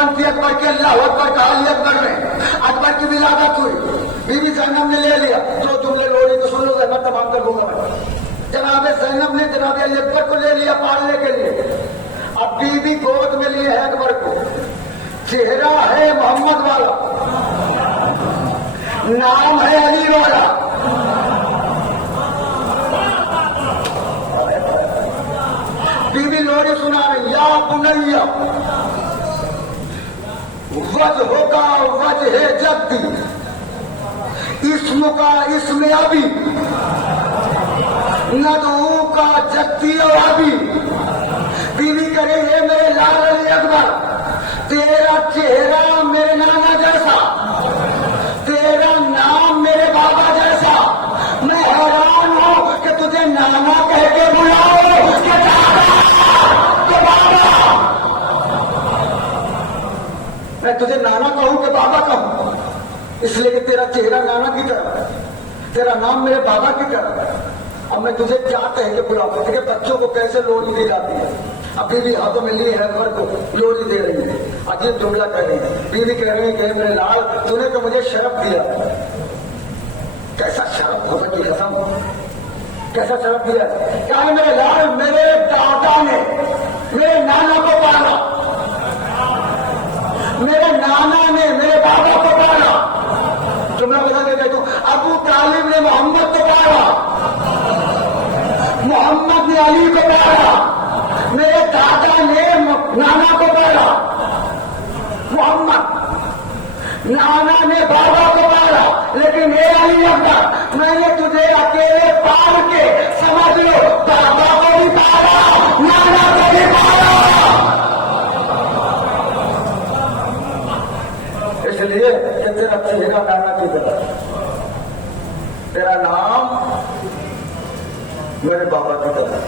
अजान थी अकबर के, अल्लाह अकबर कहा अली अकबर में, अकबर की विलादत हुई, बीवी ज़ैनब ने ले लिया। जो जुमले लोरी तो सुन लो, मैं तमाम कर लूंगा मैं। जनाब ज़ैनब ने जनाब अली अकबर को ले लिया पालने के लिए। अब बीवी गोद में लिए है अकबर को, चेहरा है मोहम्मद वाला, नाम है अली वाला। बीवी लोरी सुना रही, या बुनैया वज होगा वज है जद्दी, इस्म का इसमें अभी, नदू का जद्दी और अभी। बीवी करे ये मेरे लाल अली अकबर, तेरा चेहरा मेरे नाना जैसा, तेरा नाम मेरे बाबा जैसा। मैं हैरान हूं कि तुझे नाना कह के बुलाओ कि दादा कि बाबा। मैं तुझे नाना कहूं कि बाबा कहूं, इसलिए कि तेरा चेहरा नाना की तरह, तेरा नाम मेरे बाबा की तरह। अब मैं तुझे क्या कह के बुलाऊं कि बच्चों को कैसे लोरी दी जाती है। अब बीवी हाथों में लिए है अकबर को लोरी दे रही है, अजीब जुमला कर रही है। बीवी कह रही है कि मेरे लाल तूने तो मुझे शरफ दिया। कैसा शरफ होता की कसम, कैसा शरफ दिया? क्या है मेरे लाल, मेरे दादा ने मेरे नाना को पाला, मेरे नाना ने मेरे बाबा को पाला। जुमला बता के कहता हूं, अबू तालिब ने मोहम्मद को पाला, मोहम्मद ने अली को पाला, मेरे दादा ने नाना को पाला, मोहम्मद नाना ने बाबा को पाला। लेकिन ये अली अकबर, मैंने तुझे अकेले पाल के समझ लो, बाबा को भी पाला, नाना को भी पाला। इसलिए कि तेरा चेहरा नाना की तरह, तेरा नाम मेरे बाबा की तरह।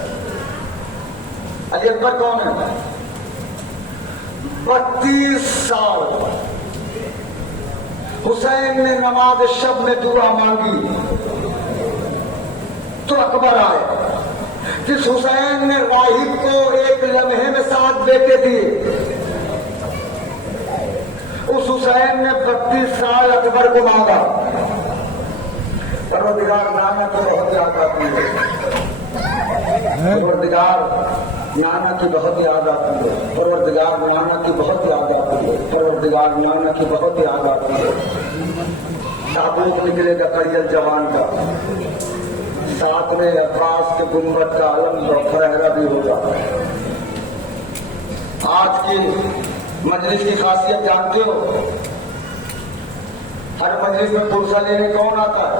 अली अकबर कौन है? 32 साल हुसैन ने नमाज शब में दुआ मांगी तो अकबर आए। जिस हुसैन ने वाहिद को एक लम्हे में 7 बेटे दिए, उस हुसैन ने 32 साल अकबर को मांगा। परवरदिगार नाना को बहुत याद आती है, परवरदिगार नाना की बहुत याद आती है, परवरदिगार नाना की बहुत याद आती है, परवरदिगार नाना की बहुत याद आती है। ताबूत निकलेगा करियल जवान का, साथ में अब्बास के गुंबद का आलम फहरा भी होगा। आज की मजलिस की खासियत जानते हो? हर मजलिस में पुरसा लेने कौन आता है?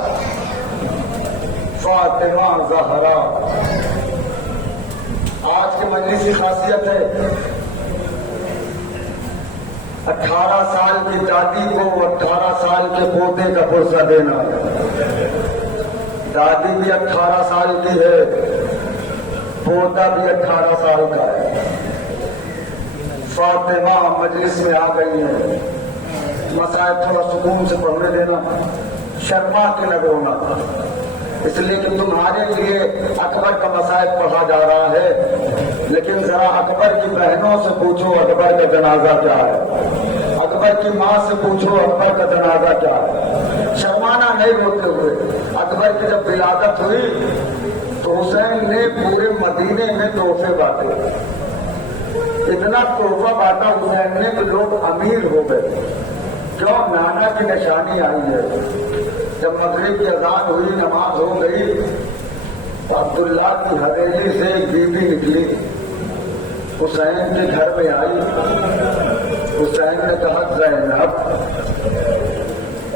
फातिमा ज़हरा। आज के मजलिस की खासियत है 18 साल की दादी को 18 साल के पोते का पुरसा देना। दादी भी 18 साल की है, पोता भी 18 साल का है। फातिमा मजलिस में आ गई है, मसाइब थोड़ा सुकून से पढ़ने देना, शर्मा के न रोना, इसलिए कि तुम्हारे लिए अकबर का मसाइब पढ़ा जा रहा है। लेकिन जरा अकबर की बहनों से पूछो अकबर का जनाजा क्या है, अकबर की माँ से पूछो अकबर का जनाजा क्या है। शर्माना नहीं रोते हुए। अकबर की जब विलादत हुई तो हुसैन ने पूरे मदीने में तोहफे बांटे। इतना तोहफा बांटा हुसैन ने कि लोग अमीर हो गए। क्यों? नाना की निशानी आई है। जब मगरिब की अजान हुई, नमाज हो गई, तो अब्दुल्ला की हवेली से एक बीबी निकली, हुसैन के घर में आई। हुसैन ने कहा, ज़ैनब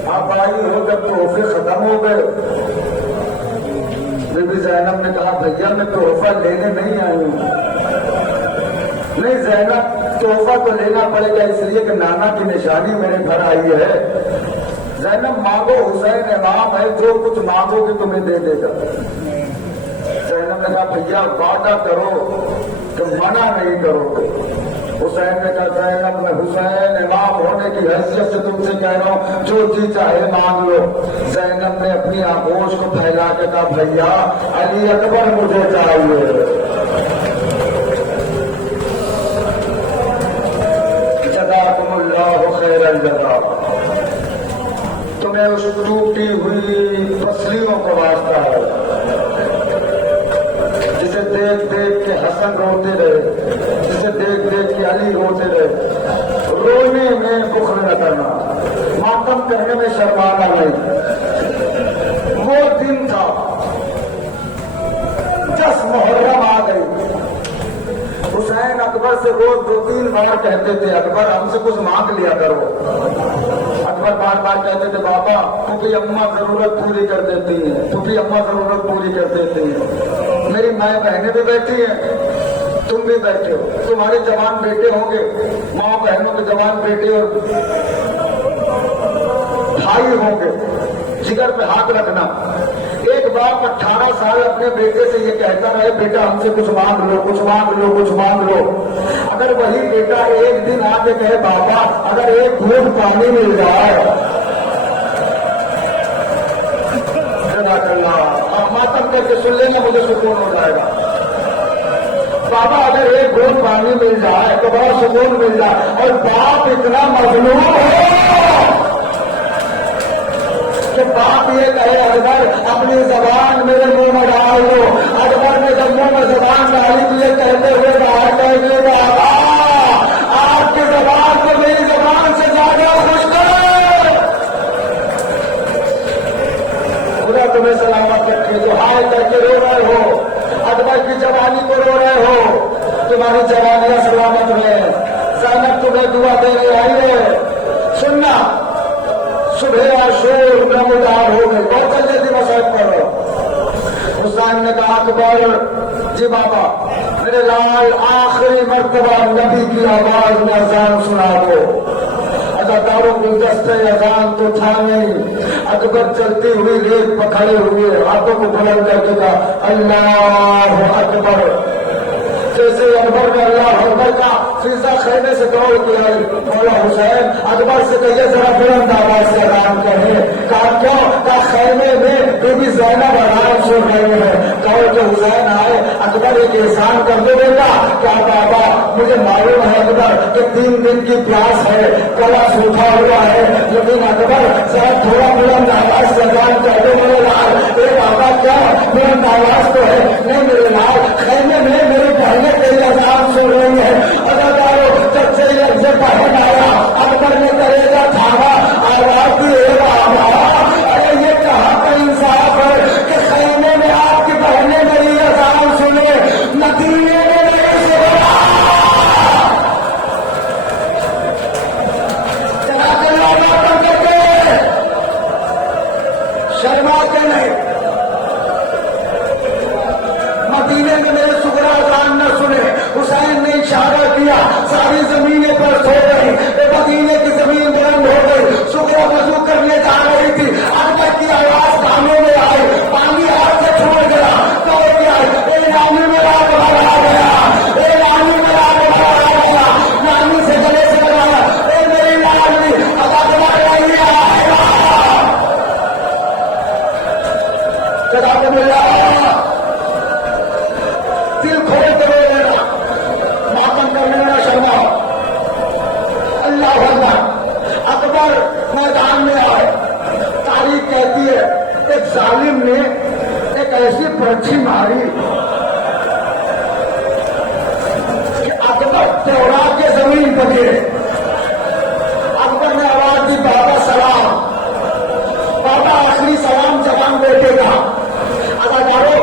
आप आई हो जब तोहफे खत्म हो गए। बीबी ज़ैनब ने कहा, भैया मैं तोहफा लेने नहीं आई हूँ। नहीं ज़ैनब, तोहफा तो लेना पड़ेगा इसलिए कि नाना की निशानी मेरे घर आई है। ज़ैनब मांगो, हुसैन इमाम है, जो कुछ मांगोगे तुम्हें दे देगा। ज़ैनब ने कहा, भैया वादा करो कि मना नहीं करोगे। हुसैन ने कहा, ज़ैनब मैं हुसैन इमाम होने की हैसियत से तुमसे कह रहा हूँ, जो जी चाहे मांग लो। ज़ैनब ने अपनी आगोश को फैला के कहा, भैया अली अकबर मुझे चाहिए। जज़ाकुम मेरा जवाब तुम्हें उस टूटी हुई पसलियों का वास्ता है जिसे देख देख के हसन रोते रहे, जिसे देख देख के अली रोते रहे। रोने में बुखल न करना, मातम करने में शर्माना नहीं। वो दिन था 10 मुहर्रम आ गई। हुसैन अकबर से रोज 2-3 बार कहते थे, अकबर हमसे कुछ मांग लिया करो। अकबर बार बार कहते थे, बाबा क्योंकि अम्मा जरूरत पूरी कर देती है, क्योंकि अम्मा जरूरत पूरी कर देती है। मेरी माँ बहनें भी बैठी हैं, तुम भी बैठे हो, तुम्हारे जवान बेटे होंगे, माँ बहनों के जवान बेटे और भाई होंगे, जिगर पे हाथ रखना। एक बाप 18 साल अपने बेटे से ये कहता रहे, बेटा हमसे कुछ मांग लो, कुछ मांग लो, कुछ मांग लो। अगर वही बेटा एक दिन आके कहे, बाबा अगर एक घूंट पानी मिल जाए, आप मातम करके सुन लेना, मुझे सुकून हो जाएगा। बाबा अगर एक घूंट पानी मिल जाए तो बड़ा सुकून मिल जाए। और बाप इतना मजलूम हो कि बाप ये कहे, अकबर अपनी जबान मेरे मुंह में डाल दो। अकबर ने जब मुंह में जबान डाली तो ये कहते हुए बाहर कहेंगे, बाबा आपकी जबान को मेरी जबान से ज्यादा खुश करो, खुदा तुम्हें सलामत रखे। जो हाय करके रो रहे हो, अकबर की जवानी को रो रहे हो, तुम्हारी जवानियां सलामत रहे। ज़ैनब तुम्हें दुआ देने आई है, सुनना। सुबह और शोर नमदार हो गए, बहुत जल्दी थी मसाहब पर। हुसैन ने कहा, अकबर जी बाबा मेरे लाल आखिरी मर्तबा नबी की आवाज में अजान सुना दो। अदाकारों गुलदस्ते अजान तो था नहीं। अकबर चलती हुई रेत पकड़े हुए हाथों को बुलंद करके कहा, अल्लाह अकबर। जैसे अकबर ने अल्लाह अकबर का फिजा खेने से दौड़ किया, मौला हुसैन अकबर से कहिए जरा बुलंद आवाज से आराम करें। कहा क्यों? कहा खैमे में बीबी ज़ैनब आराम सुन रही है। कहो कि हुसैन आए, अकबर एक एहसान कर दो बेटा। क्या बाबा मुझे मालूम है अकबर कि 3 दिन की प्यास है, गला सूखा हुआ है, लेकिन अकबर जरा थोड़ा बुलंद आवाज से आराम कर दो मेरे लाल। बाबा क्या बुलंद आवाज तो है नहीं मेरे लाल, खैमे में मेरी बहने तेरी आजाद सुन रही है। अदाकारों जब से ये बहन आया, अकबर ने करेगा थामा, आवाज दी बाबा। अरे ये कहाँ का इंसाफ है कि खैमे में आपकी बहने मेरी आजाद सुने, नदीने में नहीं सुना। शर्मा के नहीं, मदीने में मेरे सुगरा अजान न सुने। हुसैन ने इशारा किया, सारी जमीनें पर सो गई, मदीने की जमीन बुलंद हो गई। सुगरा वजू करने जा रही थी, अकबर की आवाज कानों में आई, पानी हाथ से छूट गया। तो क्या नानी मेरा बाहर आ गया, नानी मेरा बाहर आ गया, नानी से गले से लगाया, मेरी नानी अकबर आएगा। दिल खोल कर रो लेना, मातम कर लेना, शर्मा। अल्लाह अकबर। अकबर मैदान में आए। तारीख कहती है एक जालिम ने एक ऐसी पर्ची मारी कि अकबर तोड़ा के जमीन पर गिरे। अकबर ने आवाज दी, बाबा सलाम। बाबा आखिरी सलाम जवान बेटे का। अदाकारों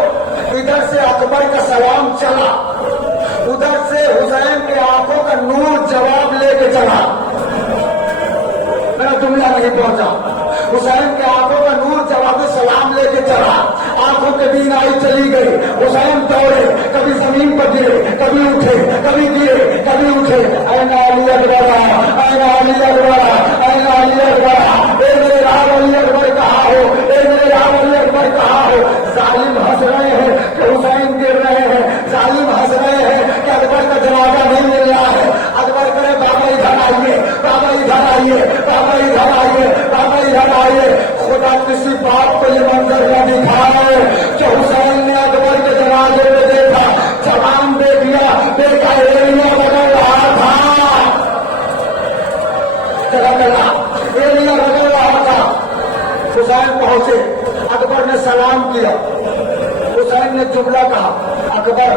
इधर से अकबर का सलाम चला, उधर से हुसैन के आंखों का नूर जवाब लेके चला। मेरा जुमला नहीं पहुंचा। हुसैन के आंखों का नूर जवाब सलाम लेके चला, आंखों के बीन आई चली गई। हुसैन दौड़े, कभी जमीन पर गिरे, कभी उठे, कभी गिरे, कभी उठे। ऐना अली अकबर, ऐना अली अकबर, ऐना अली अकबर। ए मेरे राम अली अकबर कहाँ हो, ए मेरे राम अली अकबर कहाँ हो। जालिम हंस रहे हैं कि हुसैन गिर रहे हैं, जालिम हंस रहे हैं कि अकबर का जनाजा नहीं मिल रहा है। अकबर करे, बाबा इधर आइए, बाबा इधर आइए, बाबा इधर आइए, बाबा इधर आइए। खुदा किसी बाप को ये मंजर न दिखाए कि हुसैन ने अकबर के जनाजे में देखा, जवान देख लिया, देखा एरिया बदल रहा था। सलाम किया। हुसैन ने जुमला कहा, अकबर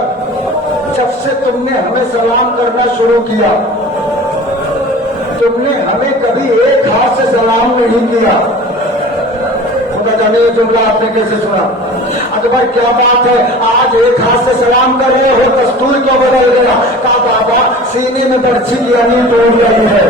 जब से तुमने हमें सलाम करना शुरू किया, तुमने हमें कभी एक हाथ से सलाम नहीं किया। खुदा जाने ये जुमला आपने कैसे सुना। अकबर क्या बात है, आज एक हाथ से सलाम कर रहे हो, दस्तूर क्यों बदल गया? कहा बाबा सीने में बर्छी की अनी टूट गई है।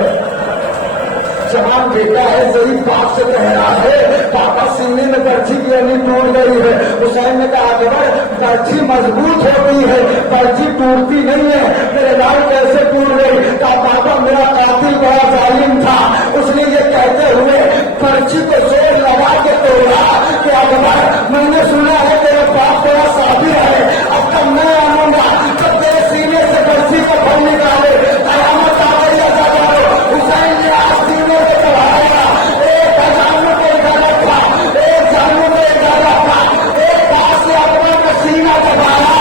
जवान बेटा है, जरीफ बाप से कह रहा है, पापा सीने में बर्छी की अनी टूट गई है। हुसैन ने कहा अकबर बर्छी मजबूत होती है, बर्छी टूटती नहीं है, मेरे लाल कैसे टूट गई? कहा पापा मेरा कातिल बड़ा जालिम था, उसने ये कहते हुए बर्छी को जोर लगा के तोड़ा कि अकबर मैंने सुना है तेरा बाप बड़ा साबिर है, अब तक मैं आऊंगा जब तेरे सीने से बर्छी को फल निकाले, कयामत आ गई है। हुसैन ने आज सीने से चढ़ाया, एक जानू को गलत था, एक जानू को गलत था, एक हाथ से अकबर का सीना दबाया,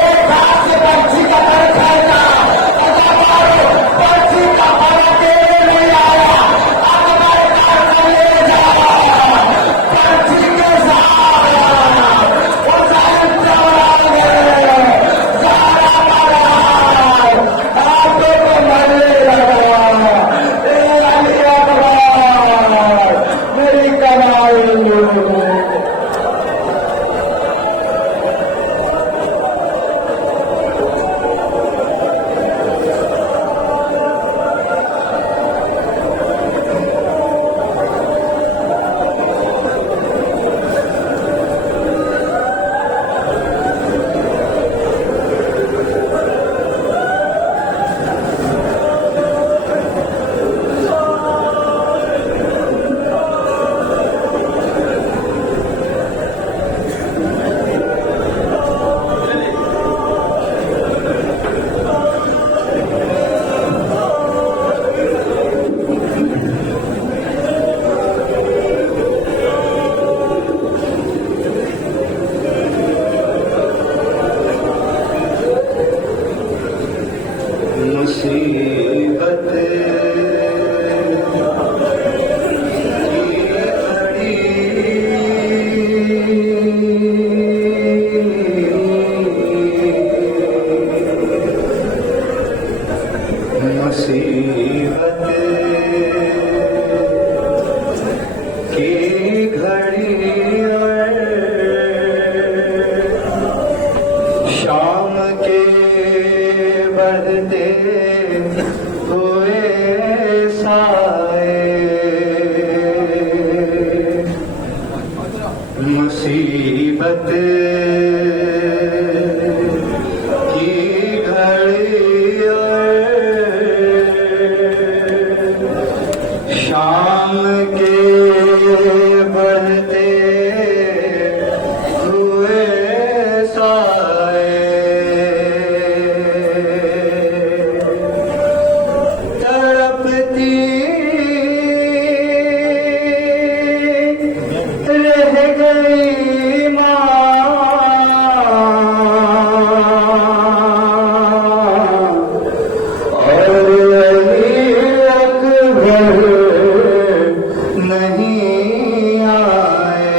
एक हाथ से बर्छी का घर खाया। बर्छी का फल तेरे नहीं आया, अकबर का कलेजा बर्छी के साथ हुसैन चढ़ा गए। सारा महाराज आपको तो मरेगा, ए अली अकबर मेरी कमाई। मुसीबत की घड़ी शाम के बढ़ते हुए साए तड़पती रह गई माँ और अली अकबर नहीं आए।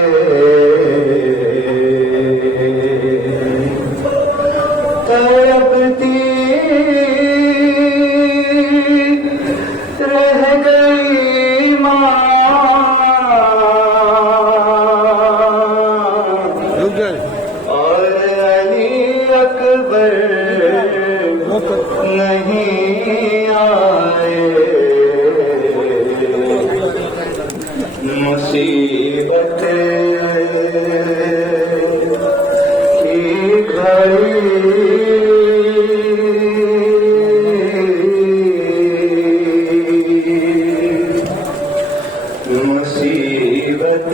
तड़पती रह गई माँ और अली अकबर नहीं आए। मुसीबत की घड़ी मुसीबत